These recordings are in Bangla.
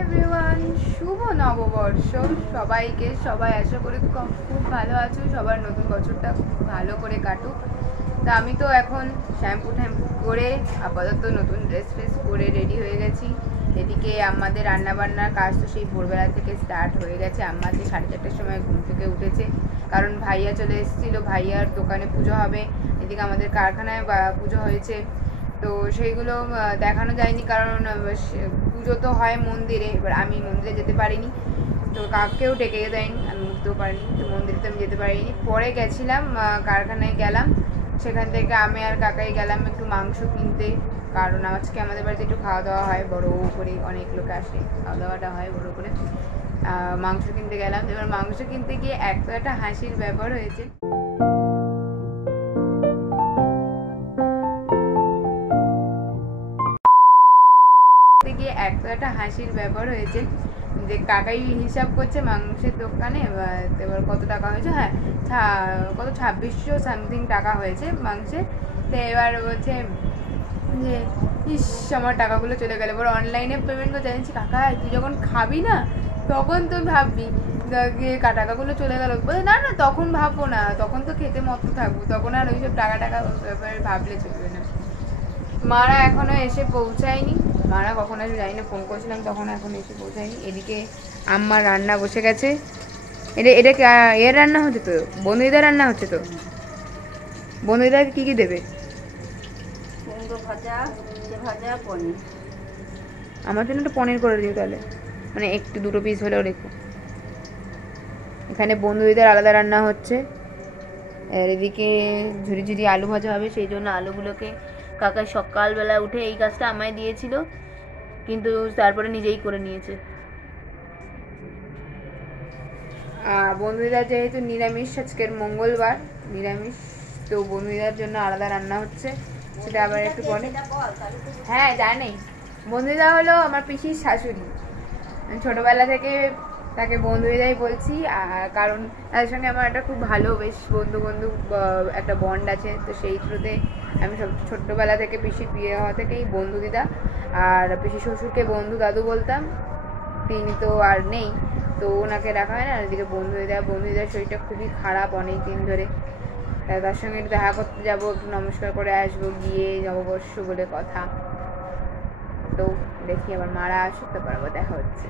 এভরিওয়ান, শুভ নববর্ষ সবাইকে। সবাই আশা করি খুব ভালো আছো, সবার নতুন বছরটা খুব ভালো করে কাটুক। তা আমি তো এখন শ্যাম্পু করে আপাতত নতুন ড্রেস পরে রেডি হয়ে গেছি। এদিকে আমাদের রান্নাবান্নার কাজ তো সেই ভোরবেলা থেকে স্টার্ট হয়ে গেছে। আমাদের 4:30টার সময় ঘুম থেকে উঠেছে, কারণ ভাইয়া চলে এসেছিলো, ভাইয়ার দোকানে পুজো হবে। এদিকে আমাদের কারখানায় পুজো হয়েছে, তো সেইগুলো দেখানো যায়নি, কারণ পুজো তো হয় মন্দিরে। এবার আমি মন্দিরে যেতে পারিনি, তো কাকেও ডেকে দেয়নি, আমি উঠতেও পারিনি, তো মন্দিরে তো আমি যেতে পারিনি। পরে গেছিলাম, কারখানায় গেলাম, সেখান থেকে আমি আর কাকাই গেলাম একটু মাংস কিনতে, কারণ আজকে আমাদের বাড়িতে একটু খাওয়া দাওয়া হয় বড় করে, অনেক লোক আসে, খাওয়া দাওয়াটা হয় বড় করে। মাংস কিনতে গেলাম। এবার মাংস কিনতে গিয়ে একটা হাসির ব্যাপার হয়েছে। একটা হাসির ব্যাপার হয়েছে যে কাকাই হিসাব করছে মাংসের দোকানে, এবার কত টাকা হয়েছে, হ্যাঁ কত 2600 সামথিং টাকা হয়েছে মাংসে। তো এবার বলছে যে ইস আমার টাকাগুলো চলে গেলে। এবার অনলাইনে পেমেন্ট করে জানিয়েছি, কাকা তুই যখন খাবি না তখন তুই ভাববি টাকাগুলো চলে গেল। বলে না না, তখন ভাববো না, তখন তো খেতে মতো থাকবো, তখন আর ওইসব টাকা ব্যাপারে ভাবলে চলবে না। মারা এখনো এসে পৌঁছায়নি, মারা কখন আসবে জানি না, ফোন করেছিলাম তখন, এখন এসে পৌঁছায়নি। এদিকে আম্মার রান্না বসে গেছে। এটা এর রান্না হচ্ছে তো, বন্ধুদার রান্না হচ্ছে তো। বন্ধুদাকে কি কি দেবে? আমার জন্য একটু পনির করে দিও তাহলে, মানে একটু 2 পিস হলেও রেখো। এখানে বন্ধুদের আলাদা রান্না হচ্ছে, আর এদিকে ঝুরি ঝুরি আলু ভাজা হবে, সেই জন্য আলুগুলোকে কাকা সকালবেলা উঠে এই কাজটা আমায় দিয়েছিল, কিন্তু তারপরে নিজেই করে নিয়েছে। বন্ধুদার যেহেতু নিরামিষ, আজকের মঙ্গলবার নিরামিষ, তো বন্ধুদার জন্য আলাদা রান্না হচ্ছে, সেটা আবার একটু পরে। হ্যাঁ জানি, বন্ধুদা হলো আমার পিসির শাশুড়ি, ছোটবেলা থেকে তাকে বন্ধুদাই বলছি, কারণ তাদের সঙ্গে আমার একটা খুব ভালো বেশ বন্ধু একটা বন্ড আছে। তো সেই থ্রুতে আমি সব ছোট্টবেলা থেকে পিসির বিয়ে হওয়া থেকেই বন্ধু দিদা, আর পিসি শ্বশুরকে বন্ধু দাদু বলতাম, তিনি তো আর নেই, তো ওনাকে রাখা হয় না। আর এদিকে বন্ধুদিদার শরীরটা খুবই খারাপ অনেক দিন ধরে, তার সঙ্গে একটু দেখা করতে যাবো, একটু নমস্কার করে আসবো, গিয়ে নববর্ষ বলে কথা। তো দেখি আবার মারা আসুক, তারপর আবার দেখা হচ্ছে।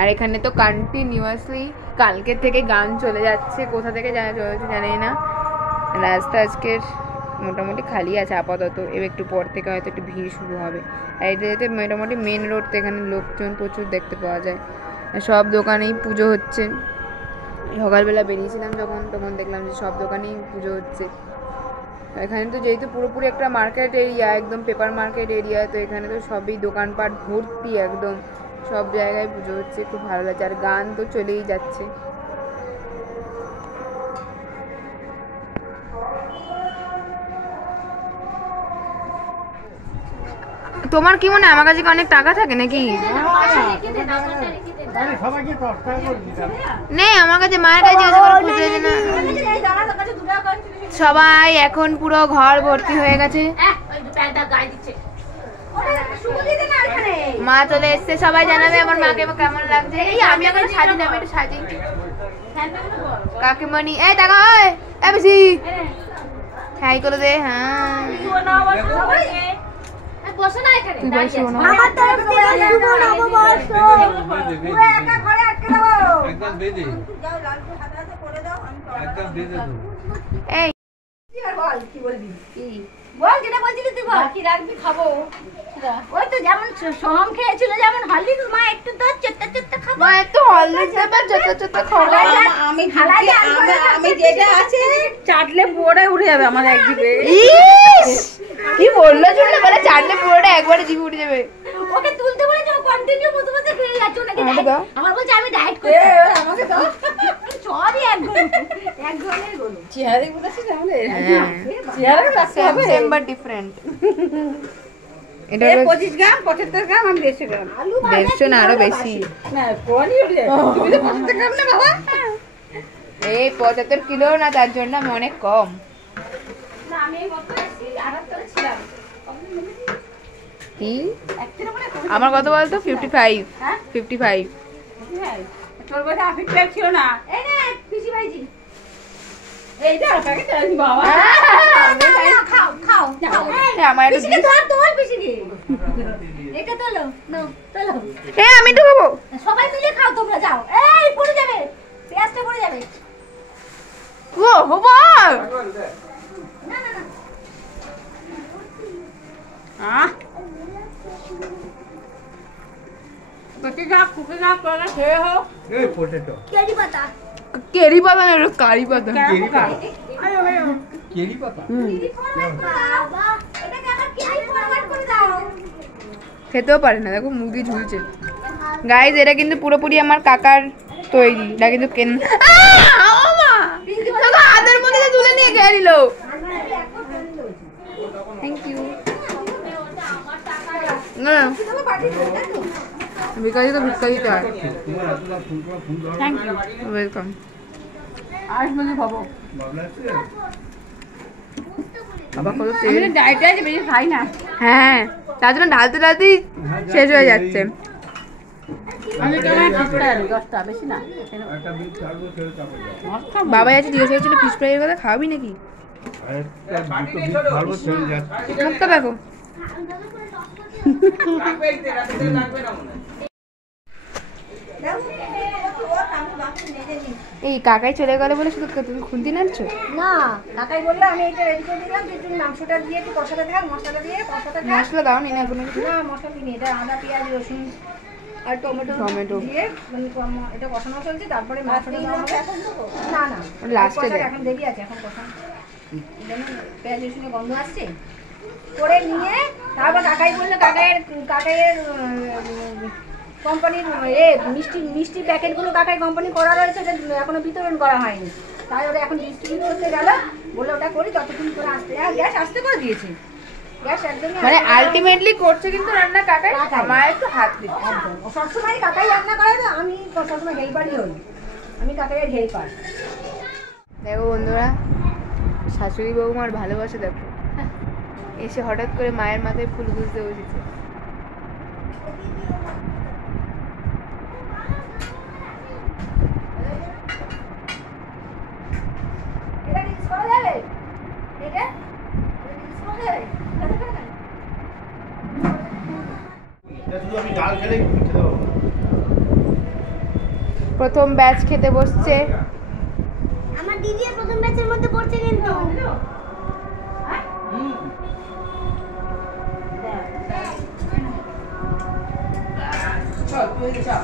আর এখানে তো কন্টিনিউয়াসলি কালকে থেকে গান চলে যাচ্ছে, কোথা থেকে চলেছে জানি না। রাস্তা আজকের মোটামুটি খালি আছে আপাতত, এবার একটু পর থেকে হয়তো একটু ভিড় শুরু হবে। আর এটাতে মোটামুটি মেন রোড, তো এখানে লোকজন প্রচুর দেখতে পাওয়া যায়, সব দোকানেই পুজো হচ্ছে। সকালবেলা বেরিয়েছিলাম যখন, তখন দেখলাম যে সব দোকানেই পুজো হচ্ছে। এখানে তো যেহেতু পুরোপুরি একটা মার্কেট এরিয়া, একদম পেপার মার্কেট এরিয়া, তো এখানে তো সবই দোকানপাট ভর্তি, একদম সব জায়গায় পুজো হচ্ছে, খুব ভালো লাগছে। আর গান তো চলেই যাচ্ছে। তোমার কি মনে হয় আমার কাছে অনেক টাকা থাকে নাকি? নেই আমার কাছে, মায়ের কাছে সবাই এখন পুরো ঘর ভর্তি হয়ে গেছে। মা চলে এসছে, সবাই জানাবে আমার মাকে কেমন লাগছে। এই আমি এখন সাজি না, একটু সাজি। কাকিমণি এই টাকা হয় বেশি খাই করে দে। হ্যাঁ বসে না এখানে, আমার তরফ থেকে শুভ নববর্ষ। পুরো একা ঘরে আটকে দাও, একদম বেঁধে যাও, লালকে হাতে হাতে করে দাও, আমি একদম বেঁধে দেব। এই কি আর বল, কি বলবি? কি বল, যেটা বলছিস তুই বল। কি রাখবি খাবো, ওই তো যেমন সোহম খেয়েছিল, যেমন হলদি মা একটু তো চট্টা খাবো, মা একটু হলদি দেবে, চট্টা খাবো। আমি যেটা আছে চাটলে পুরোটা উঠে যাবে আমার এক জিভে। কি বললো শুনলে, বলে চাটলে পুরোটা একবারে জিভে উঠে যাবে। ওকে তুলতে বলেছে, ও কন্টিনিউ বসে খেয়ে যাচ্ছে, ওনাকে আমার বলছে আমি ডায়েট করছি, আমাকে দাও। সবই এক ঘরের গরু, চেহারা দেখে বলেছিস আমাদের চেহারা রাখতে হবে, সেম বাট ডিফারেন্ট। এটা 25 গ্রাম 75 গ্রাম, আমি 150 গ্রাম। 150 না আরো বেশি না, কোনি উঠে তুমি তো 75 গ্রাম না বাবা। এই 75 কিলো না, তার জন্য আমি অনেক কম। না আমি কত ছিলাম 78 ছিলাম। কি আমার কত বলতো 55 55 তোর কথা আফিক টাইপ ছিল না। এই নে পিসি ভাইজি এইটা প্যাকেট আনি বাবা খাও খাও আমার পিসিকে ধর পিসিকে এটা তোলো নো তোলো আমি তো খাবো সবাই মিলে খাও তোমরা যাও এই পড়ে যাবে পেঁয়াজটা পড়ে যাবে ও হবো না না না কুকি না করে খেয়ে হোক এই পটেটো কেরি পাতা কেরি পাতা না এটা কারি পাতা কেরি পাতা আয়ো আয়ো কেরি পাতা কেরি ফরওয়ার্ড করে দাও বাবা এটাকে আবার কেরি ফরওয়ার্ড করে দাও খেতেও পারে না দেখো মুখ দিয়ে ঝুলছে গাইজ এটা কিন্তু পুরোপুরি আমার কাকার তৈরি এটা কিন্তু হাতের মধ্যে তুলে নিয়ে খেয়ে নিল থ্যাংক ইউ না ভিকারি তো ভিক্ষা দিতে হয় থ্যাংক ইউ ওয়েলকাম আসবে ভাবো আবার কত তেল ডায়েটে আছে বেশি খাই না হ্যাঁ তার জন্য ঢালতে ঢালতেই শেষ হয়ে যাচ্ছে আমি কেমন ঠিকটা আনি 10টা বেশি না একটা বিট ছাড়বো খেয়ে তারপর বাবা আছে জিজ্ঞেস করছিল ফিশ ফ্রাইয়ের কথা খাওয়াবি নাকি একটা দুটো বিট ছাড়বো ছেড়ে যাচ্ছে মুখটা দেখো এই কাকাই চলে গেল বলে শুধু তুমি খুন্তি নাড়ছো না কাকাই বললো আমি এটা রেডি করে দিলাম যে তুমি মাংসটা দিয়ে একটু কষাতে থাক মশলাটা দিয়ে কষাতে থাক মশলা দাও নি না কোনো কিছু না মশলা দিই এটা আদা পেঁয়াজ রসুন আর টমেটো টমেটো। দিয়ে মানে এটা কষানো চলছে তারপরে মাংসটা দেওয়া হবে না না লাস্টে দেয়। এখন দেরি আছে এখন কষানো পেঁয়াজ রসুনের গন্ধ আসছে করে নিয়ে তারপর কাকাই বললো কাকাইয়ের কোম্পানির মিষ্টি প্যাকেটগুলো কাকাই কোম্পানি করা রয়েছে ওটা এখনো বিতরণ করা হয়নি তাই ওটা এখন ডিস্ট্রিবিউট করতে গেল বললো ওটা করি ততক্ষণ করে আসতে গ্যাস আসতে করে দিয়েছে গ্যাস একদমই মানে আলটিমেটলি করছে কিন্তু রান্না কাকাই আমার একটু হাত দিচ্ছে একদম ও সবসময় কাকাই রান্না করে না আমি সবসময় হেল্পারই হই আমি কাকাইয়ের হেল্পার দেখো বন্ধুরা শাশুড়ি বৌমার ভালোবাসা দেখো এসে হঠাৎ করে মায়ের মাথায় ফুল গুজতে বসেছে এটা রিলস করা যাবে এটা রিলস করা যাবে এটা শুধু আমি ডাল খেলেই খেতে পারবো প্রথম ব্যাচ খেতে বসছে আমার দিদি প্রথম ব্যাচের মধ্যে পড়ছে কিন্তু চল তুই চল